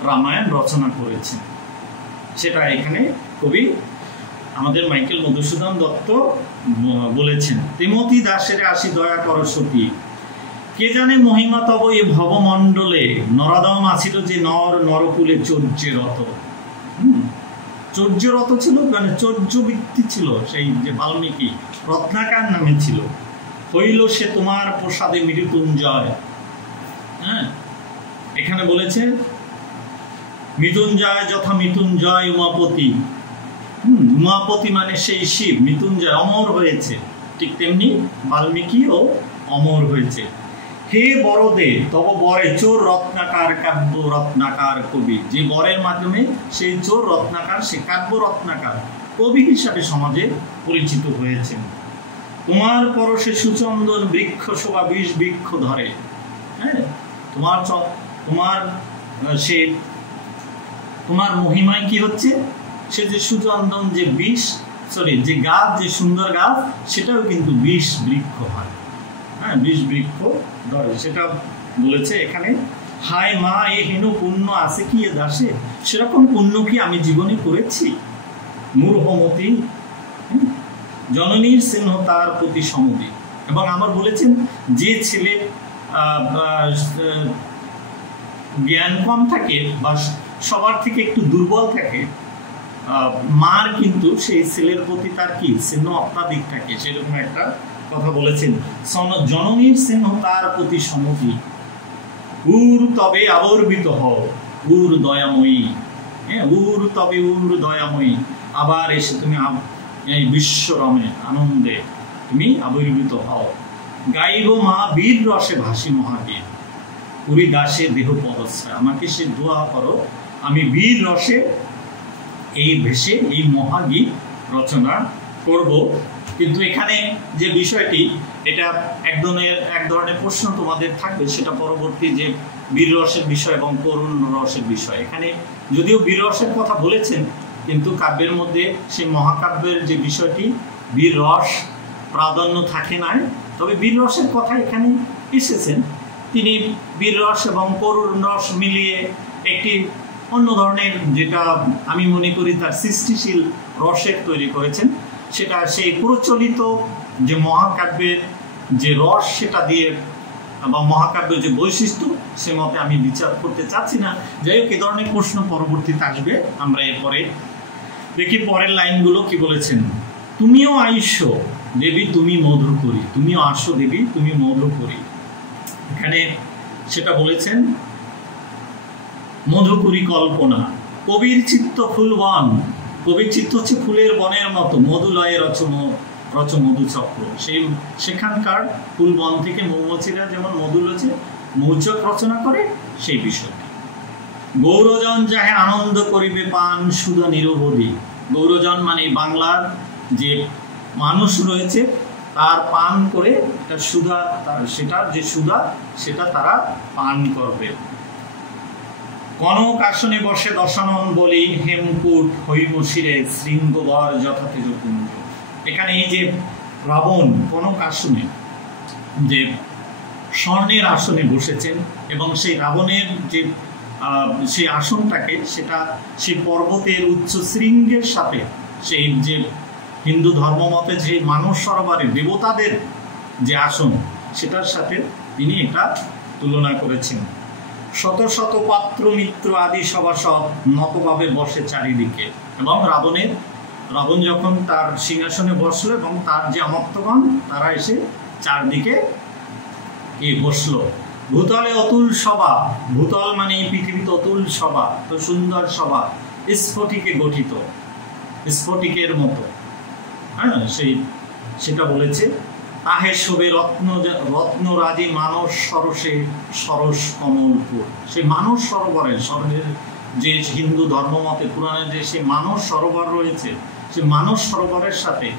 রামায়ণ রচনা করেছেন। সেটা এখানে কবি আমাদের মাইকেল মধুসূদন দত্ত বলেছেন। তেমতি দাসের আসি দয়া কর সতী, কে জানে মহিমা তব এ ভবমণ্ডলে, নরদম আছিল যে নরকুলে চর্যরত। চর্যরত ছিল মানে চর্যবৃত্তি ছিল, সেই যে বাল্মীকি রত্নাকার নামে ছিল। হইল সে তোমার প্রসাদে মৃত্যুঞ্জয়। হ্যাঁ, এখানে বলেছে মৃত্যুঞ্জয় যথা মৃত্যুঞ্জয় উমাপতি। উমাপতি মানে সেই শিব, মৃত্যুঞ্জয় অমর হয়েছে, ঠিক তেমনি বাল্মীকিও অমর হয়েছে। হে বরদে তব বরে চোর রত্নাকার কাব্য রত্নাকার কবি, যে বরের মাধ্যমে সেই চোর রত্নাকার, সে কাব্য রত্নাকার কবি হিসাবে সমাজে পরিচিত হয়েছেন। তোমার পরশে সুচন্দন বৃক্ষ শোভা 20 বৃক্ষ ধরে। হ্যাঁ, তোমার মহিমায় কি হচ্ছে, সে যে সুচন্দন যে যে গাছ, যে সুন্দর গাছ, সেটাও কিন্তু 20 বৃক্ষ হয়। হ্যাঁ, 20 বৃক্ষ ধরে, সেটা বলেছে এখানে। হায় মা, এ হীন পুণ্য আছে কি এ দাসে, সেরকম পুণ্য কি আমি জীবনে করেছি? মূর্হমতি জননীর স্নেহ তার প্রতি সমদি। এবং আমার বলেছেন, যে ছেলে জ্ঞান কম থাকে বা সবার থেকে একটু দুর্বল থাকে, মার কিন্তু সেই ছেলের প্রতি তার কি স্নেহ অত্যাধিক থাকে, সেরকম একটা কথা বলেছেন। জননীর স্নেহ তার প্রতি সমতি, উর তবে আবর্বিত হও উর দয়াময়ী। হ্যাঁ, উর তবে উর দয়াময়ী, আবার এসে তুমি এই বিশ্বরমে আনন্দে তুমি আবির্ভূত হও। গাইব মা বীর রসে ভাসি মহাবীর, পুরী দাসে দেহ পদশ্রয়। আমাকে সে দোয়া করো, আমি বীর রসে এই ভেসে এই মহাগীত রচনা করব। কিন্তু এখানে যে বিষয়টি, এটা এক ধরনের প্রশ্ন তোমাদের থাকবে, সেটা পরবর্তী যে বীর রসের বিষয় এবং করুণ রসের বিষয়। এখানে যদিও বীর রসের কথা বলেছেন, কিন্তু কাব্যের মধ্যে সেই মহাকাব্যের যে বিষয়টি বীর রস প্রাধান্য থাকে না, তবে বীর রসের কথা এখানে এসেছেন। তিনি বীর রস এবং করুণ রস মিলিয়ে একটি অন্য ধরনের, যেটা আমি মনে করি তার সৃষ্টিশীল রসের তৈরি করেছেন। সেটা সেই প্রচলিত যে মহাকাব্যের যে রস, সেটা দিয়ে বা মহাকাব্যের যে বৈশিষ্ট্য, সে মতে আমি বিচার করতে চাচ্ছি না। যাই হোক, এই ধরনের প্রশ্ন পরবর্তীতে আসবে। আমরা এরপরে দেখি পরের লাইনগুলো কি বলেছেন। তুমিও আইস্য দেবী তুমি মধুর করি, তুমিও আসো দেবী তুমি মধুর করি। এখানে সেটা বলেছেন, মধুপুরী কল্পনা, কবির চিত্ত ফুলবন, কবির চিত্ত হচ্ছে ফুলের বনের মতো, মধুলয়ে রচ মধুচক্র। সেখানকার ফুলবন থেকে মৌমাছিরা যেমন মৌচক রচনা করে, সেই বিষয়টি। গৌরজন যাহে আনন্দ করিবে পান সুধা নিরবধি। গৌরজন মানে বাংলার যে মানুষ রয়েছে, তার পান করে সেটার যে সুধা, সেটা তারা পান করবে। কনক আসনে বসে দশানন বলি, হেমকূট হৈমশিরে শৃঙ্গবর যথাতেজ কুঞ্জ। এখানে এই যে রাবণ কনক আসনে, যে স্বর্ণের আসনে বসেছেন, এবং সেই রাবণের যে সেই আসনটাকে, সেটা সেই পর্বতের উচ্চ শৃঙ্গের সাথে, সেই যে হিন্দু ধর্মমতে যে মানস সরোবরে দেবতাদের যে আসন, সেটার সাথে তিনি এটা তুলনা করেছেন। শত শত পাত্র মিত্র আদি সভাসদ নতভাবে বসে চারিদিকে। এবং রাবণ যখন তার সিংহাসনে বসলো, এবং তার যে অমর্ত্যগণ, তারা এসে চারদিকে বসলো। ভূতলে অতুল সভা, ভূতল মানে পৃথিবীতে অতুল সভা, তো সুন্দর সভা, স্ফটিকে গঠিত, স্ফটিকের মতো। হ্যাঁ, সেটা বলেছে। তাহে শোভে রত্নরাজি মানস সরসে সরস কমলপুর। সেই মানস সরোবরের যে হিন্দু ধর্মমতে পুরাণে যে সে মানস সরোবর রয়েছে, সে মানস সরোবরের সাথে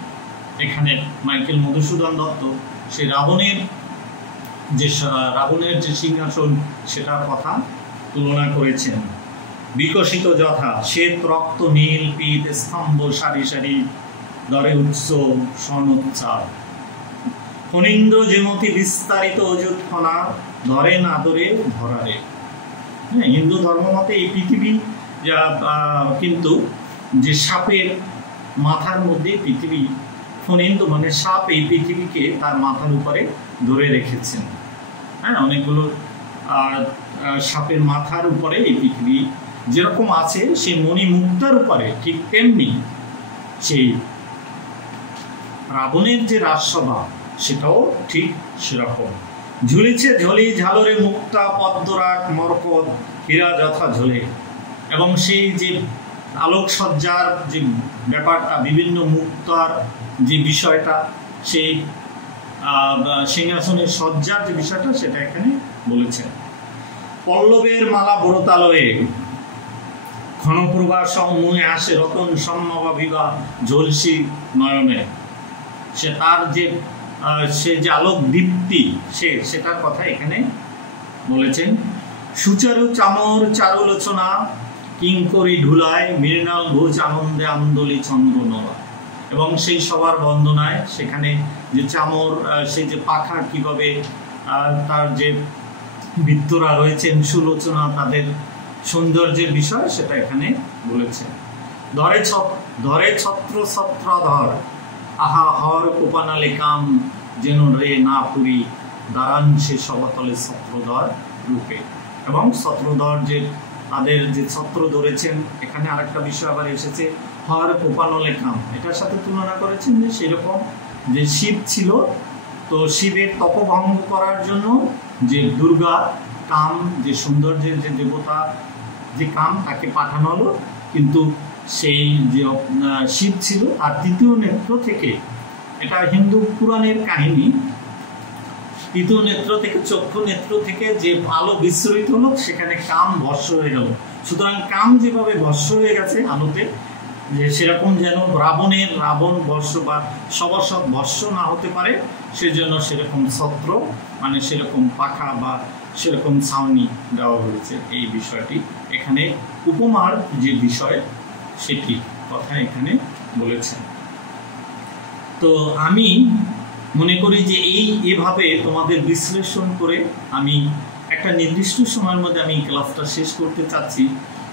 এখানে মাইকেল মধুসূদন দত্ত সে রাবণের যে সিংহাসন, সেটার কথা তুলনা করেছেন। বিকশিত যথা শ্বেত রক্ত নীল পীত স্তম্ভ সারি সারি দরে উৎস স্বর্ণোচ্চার। ফণীন্দ্র যেমতি বিস্তারিত অযুৎফনা ধরেন আদরে ধরারে। হ্যাঁ, হিন্দু ধর্মমতে এই পৃথিবী কিন্তু যে সাপের মাথার মধ্যে পৃথিবী, ফণীন্দ্র মানে সাপ, এই পৃথিবীকে তার মাথার উপরে ধরে রেখেছেন। হ্যাঁ, অনেকগুলো সাপের মাথার উপরে এই পৃথিবী যেরকম আছে, সেই মণিমুক্তার উপরে ঠিক তেমনি সেই রাবণের যে রাজসভা, সেটাও ঠিক সেরকম। ঝুলিছে ঝলি ঝালরে মুক্তা পদ্মরাগ মরকত হীরা যথা ঝোলে। এবং সেই যে আলোকসজ্জার যে ব্যাপারটা, বিভিন্ন মুক্তার যে বিষয়টা, সেই সিংহাসনের সজ্জার যে বিষয়টা সেটা এখানে বলেছেন। পল্লবের মালা বরতালয়ে ক্ষণপ্রভা সমুহে আসে রতন সম্মবা বিভা ঝলসি নয়নে। সে তার যে সে যে আলোক দীপ্তি সেটার কথা এখানে বলেছেন। সুচারু চামর চারুলোচনা কিঙ্করি ঢুলায় মৃণাল ভোজ আনন্দে আন্দোলি চন্দ্রনলা। এবং সেই সবার বন্দনায় সেখানে যে চামর সেই যে পাখা কিভাবে তার যে বৃত্তরা রয়েছেন সুলোচনা তাদের সৌন্দর্যের বিষয় সেটা এখানে বলেছেন। ধরে ছত্র ছত্রাধর আহা হর কোপানালে কাম যেন রে না পুরি দাঁড়ান সে সবাতলে ছত্রধর রূপে। এবং ছত্রধর যে তাদের যে ছত্র ধরেছেন এখানে আরেকটা বিষয় আবার এসেছে হর কোপানলে কাম, এটার সাথে তুলনা করেছেন যে সেরকম যে শিব ছিল, তো শিবের তপভঙ্গ করার জন্য যে দুর্গা কাম যে সৌন্দর্যের যে দেবতা যে কাম তাকে পাঠানো হলো, কিন্তু সেই যে শিব ছিল তার তৃতীয় নেত্র থেকে, এটা হিন্দু পুরাণের কাহিনী, তৃতীয় নেত্র থেকে চক্ষু নেত্র থেকে যে আলো বিস্ফোরিত হলো সেখানে কাম ভস্ম হয়ে গেল। সুতরাং কাম যেভাবে ভস্ম হয়ে গেছে আলোতে, যে সেরকম যেন রাবণ ভস্ম বা সবাসদ ভস্ম না হতে পারে সেজন্য সেরকম ছত্র মানে সেরকম পাখা বা সেরকম ছাউনি দেওয়া হয়েছে। এই বিষয়টি এখানে উপমার যে বিষয় সেটি কথা এখানে বলেছেন। তো আমি মনে করি যে এভাবে তোমাদের বিশ্লেষণ করে আমি একটা নির্দিষ্ট সময়ের মধ্যে আমি ক্লাসটা শেষ করতে চাচ্ছি।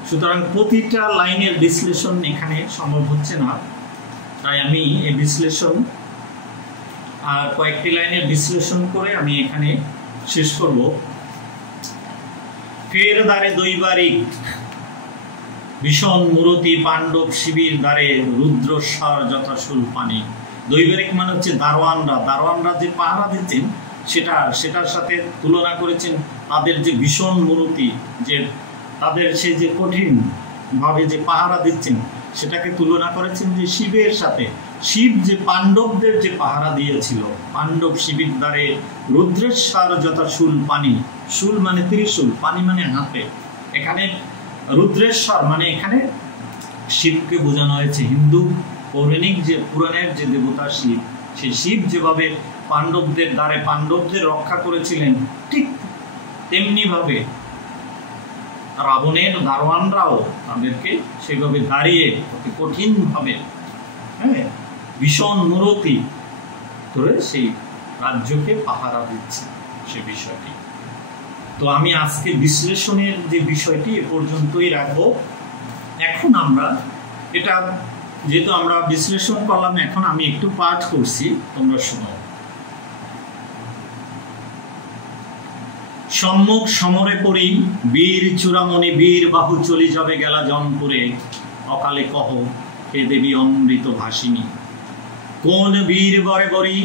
সুতরাং প্রতিটা লাইনের বিশ্লেষণ এখানে সম্ভব হচ্ছে না, তাই আমি এই বিশ্লেষণ আর কয়েকটি লাইনের বিশ্লেষণ করে আমি এখানে শেষ করব। ফের দ্বারে দৈবারিক ভীষণ মূরতি পাণ্ডব শিবির দ্বারে রুদ্রস্বর যথাশুল পানি। দৈবারিক মানে হচ্ছে দারোয়ানরা যে পাহারা দিচ্ছেন সেটার সাথে তুলনা করেছেন তাদের যে ভীষণ মূরতি, যে তাদের সে যে কঠিন ভাবে যে পাহারা দিচ্ছেন সেটাকে তুলনা করেছেন যে শিবের সাথে। শিব যে পাণ্ডবদের যে পাহারা দিয়েছিল, পাণ্ডব শিবির দ্বারে রুদ্রেশ্বর যথাশুল পানি, শুল মানে ত্রিশূল, পানি মানে হাতে। এখানে রুদ্রেশ্বর মানে এখানে শিবকে বোঝানো হয়েছে। হিন্দু পৌরাণিক যে পুরাণের যে দেবতা শিব, সেই শিব যেভাবে পাণ্ডবদের দ্বারে পাণ্ডবদের রক্ষা করেছিলেন, ঠিক তেমনি ভাবে রাবণের দারোয়ানরাও তাদেরকে সেভাবে দাঁড়িয়ে অতি কঠিন ভাবে ভীষণ মূরতি করে সেই রাজ্যকে পাহারা দিচ্ছে সে বিষয়টি। তো আমি আজকে বিশ্লেষণের যে বিষয়টি এ পর্যন্তই রাখবো। এখন আমরা এটা যেহেতু আমরা বিশ্লেষণ করলাম, এখন আমি একটু পাঠ করছি, তোমরা শোনো। সম্মুখ সমরে পড়ি বীর চূড়ামণি বীর বাহু চলি যাবে গেলা জনপুরে, অকালে কহ হে দেবী অমৃত ভাসিনী। কোন বীর বরে বরি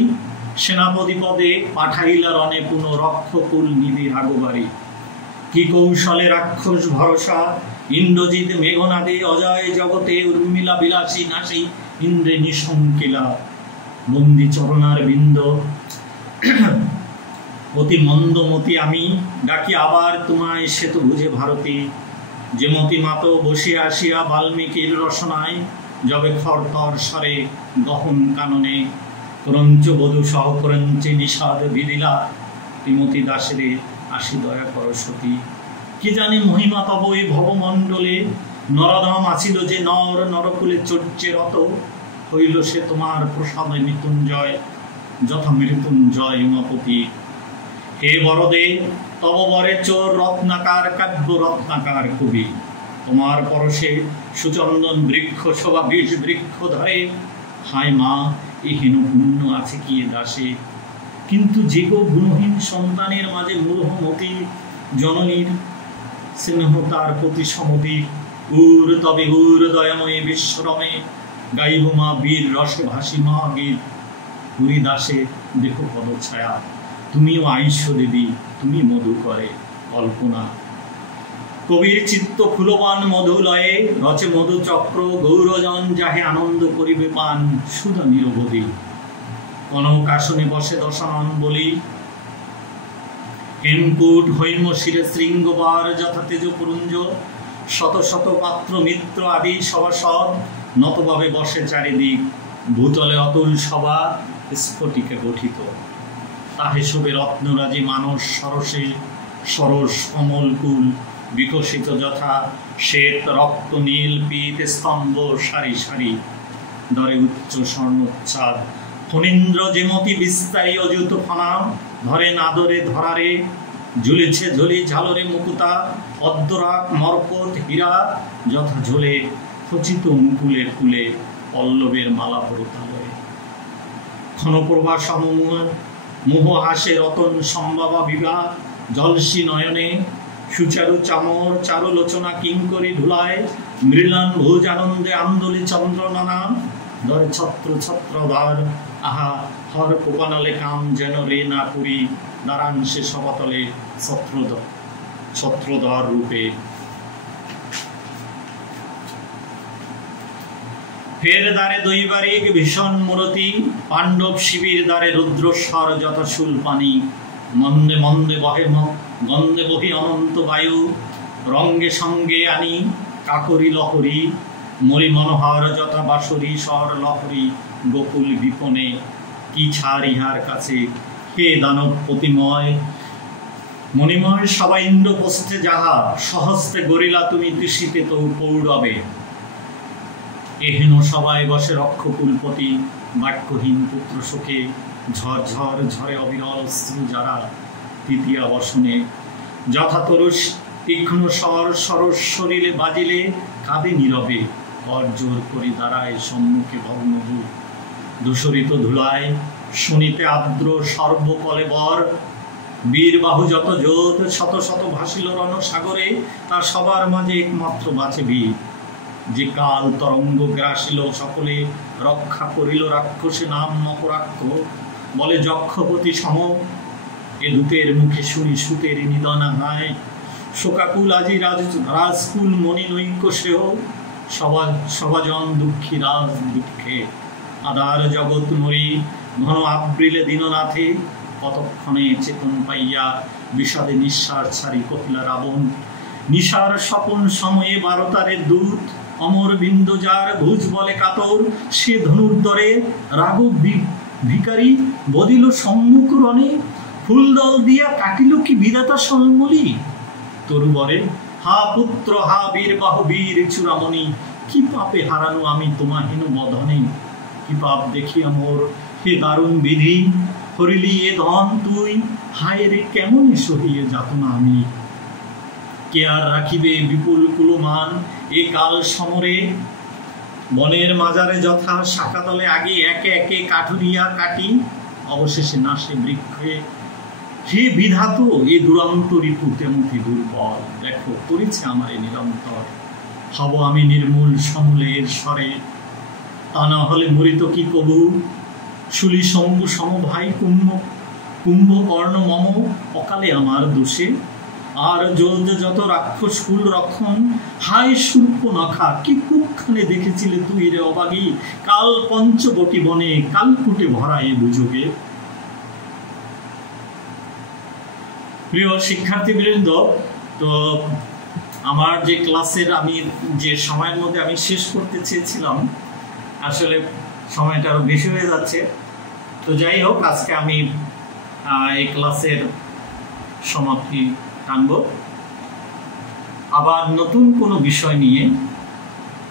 সেনাপতি পদে পাঠাইলা রণে পুনঃ রক্ষকুল নিধি রাগবাড়ি। কি কৌশলে রাক্ষস ভরসা ইন্দ্রজিৎ মেঘনাদে অজয় জগতে উর্মিলা বিলাসী নাসী ইন্দ্রে নিঃশঙ্কিলা। বন্দি চরণার বিন্দ অতি মন্দমতি আমি ডাকি আবার তোমায় শ্বেত বুঝে ভারতী। যেমতি মাত বসিয়া আসিয়া বাল্মীকির রসনায় যবে খরতর স্বরে গহন কাননে ক্রঞ্চ বধূ সহ ক্রঞ্চে নিষাদ বিদিলা। তিমতি দাসেরে আসি দয়া কর সতী। কি জানি মহিমা তব এই ভবমণ্ডলে নরধাম আছিল যে নর নরকুলে চর্যে রত। হইল সে তোমার প্রসাদে মৃত্যুঞ্জয় যথা মৃত্যুঞ্জয় উমাপতি। হে বরদে তব বরে চোর রত্নাকার কাব্য রত্নাকার কবি। তোমার পরশে সুচন্দন বৃক্ষ শোভা বিষ বৃক্ষ ধরে। হায় মা এ হীন পুণ্য আছে কি এ দাসে। কিন্তু যে গো গুণহীন সন্তানের মাঝে মূঢ়মতি জননীর স্নেহ তার প্রতি সমতি। উর তবে উর দয়াময়ী বিশ্বরমে গাইব মা বীর রসে ভাসি মা গীত। পুরী দাসে দেখো পদছায়া তুমিও আইস দেবী তুমি মধু করে কল্পনা। কবির চিত্ত ফুলবান মধুলয়ে রচে মধু চক্র গৌরজন যাহে আনন্দ করিবে পান সুধা নিরবধি। কনক আসনে বসে দশানন বলি, হেমকূট হৈম শিরে শৃঙ্গবার যথা তেজ পুরুঞ্জ, শত শত পাত্র মিত্র আদি সভাসদ নতভাবে বসে চারিদিক, ভূতলে অতুল সভা স্ফটিকে গঠিত। তাহে শোভে রত্নরাজি মানস সরসে, সরস কমলকুল বিকশিত যথা শ্বেত রক্ত নীল পীত স্তম্ভ সারি সারি, দরে উচ্চ স্বর্ণোচ্ছাদ ফণীন্দ্র যেমতি বিস্তারী অযুত ফনা, ধরেন আদরে ধরারে ঝুলেছে ঝুলি ঝালরে মুকুতা, পদ্মরাগ মরকত হীরা যথা ঝোলে খচিত মুকুলে কুলে, পল্লবের মালা ভরতালয়ে ক্ষণপ্রভা সমমূহ মোহ হাসে রতন সম্ভাবা বিভা, জলসি নয়নে সুচারু চামর চারুলোচনা কিঙ্করী ধুলায়, মৃলান ভোজ আনন্দে আন্দোলি চন্দ্র নানা, ধরে ছত্র ছত্রধার আহা হর কোপানালে কাম যেন রে না পুরী, দাঁড়ান সে সভাতলে ছত্রধর রূপে। ফের দ্বারে দৈবারিক ভীষণ মূরতি, পাণ্ডব শিবির দ্বারে রুদ্রস্বর যথা শুলপানি, মন্দে মন্দে বহে গন্ধে বহি অনন্ত বায়ু, রঙ্গে সঙ্গে আনি কাকরি লহরী, মরি মনোহর যথা বাঁশরী স্বর লহরী, গোকুল বিপনে কি ছাড় ইহার কাছে, হে দানব পতিময় মণিময় সবাই ইন্দ্রপ্রস্থে যাহা, সহস্তে গরিলা তুমি তৃষিতে তো পৌরবে, এহেন সবাই বসে রক্ষ কুলপতি, বাক্যহীন পুত্র শোকে ঝর ঝর ঝরে অবিরল অশ্রু যারা, তৃতীয়া বসনে যথা তরুষ তীক্ষ্ণ স্বর সরস শরীরে বাজিলে কাঁদে নীরবে, কর জোর করি দাঁড়ায় সম্মুখে ভগ্নভূ, ধূসরিত ধুলায় শুনিতে আর্দ্র সর্বকলে বর, বীরবাহু যত যোধ শত শত ভাসিল রণসাগরে, তার সবার মাঝে একমাত্র বাঁচে বীর, যে কাল তরঙ্গ গ্রাসিল সকলে রক্ষা করিল রাক্ষসে নাম নকরাক্ষ, বলে যক্ষপতি সম এ দূতের মুখে শুনি সুতের নিদনা হায়, শোকাকুল আজি রাজকুল মণি নৈক্য সেহ, সভাজন দুঃখী রাজ দুঃখে, আদার জগৎ মরি ঘন আব্রিলে দীননাথে, কতক্ষণে চেতন পাইয়া বিষাদে নিঃশ্বাস ছাড়ি কপিলা রাবণ, নিশার স্বপন সময়ে বারতারের দূত, অমর বিন্দু যার ভুজ বলে কাতর, সে ধনুর্ধরে রাঘব ভিকারী বদিল সম্মুখ রণে, ফুলদল দিয়া কাটিল কি বিধাতা সন্মলি, তরুবরে হা পুত্র হা বীর বাহু বীর চূড়ামণি, কি পাপে হারানো আমি তোমাহীন বধনে, কি পাপ দেখিয়া মোর হে দারুণ বিধি, হরিলি এ ধন তুই, হায় রে কেমন সহিয়ে যাতনা আমি, কে আর রাখিবে বিপুল কুলমান এ কাল সমরে, বনের মাজারে যথা শাখাতলে আগে একে একে কাঠুরিয়া কাটি, অবশেষে নাশে বৃক্ষে, হে বিধাত এ দুরন্ত রিপু তেমতি দুর্বল, দেখো করেছে আমার নিরন্তর, হব আমি নির্মূল সমূলের স্বরে, তা না হলে মরিত কি কবু, শুলি শম্ভু সমভাই কুম্ভকর্ণ মম, অকালে আমার দোষে, আর যোধ যত রাক্ষস কুল রক্ষণ, হায় শূর্পনখা কি কুক্ষণে দেখেছিলে তুই রে অবাগী, কাল পঞ্চবটি বনে কালকুটে ভরা এ দুযোগে। প্রিয় শিক্ষার্থীবৃন্দ, তো আমার যে ক্লাসের আমি যে সময়ের মধ্যে আমি শেষ করতে চেয়েছিলাম, আসলে সময়টা আরো বেশি হয়ে যাচ্ছে, তো যাই হোক আজকে আমি এই ক্লাসের সমাপ্তি টানব। আবার নতুন কোনো বিষয় নিয়ে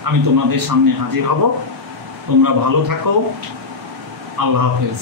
আমি তোমাদের সামনে হাজির হব। তোমরা ভালো থাকো। আল্লাহ হাফেজ।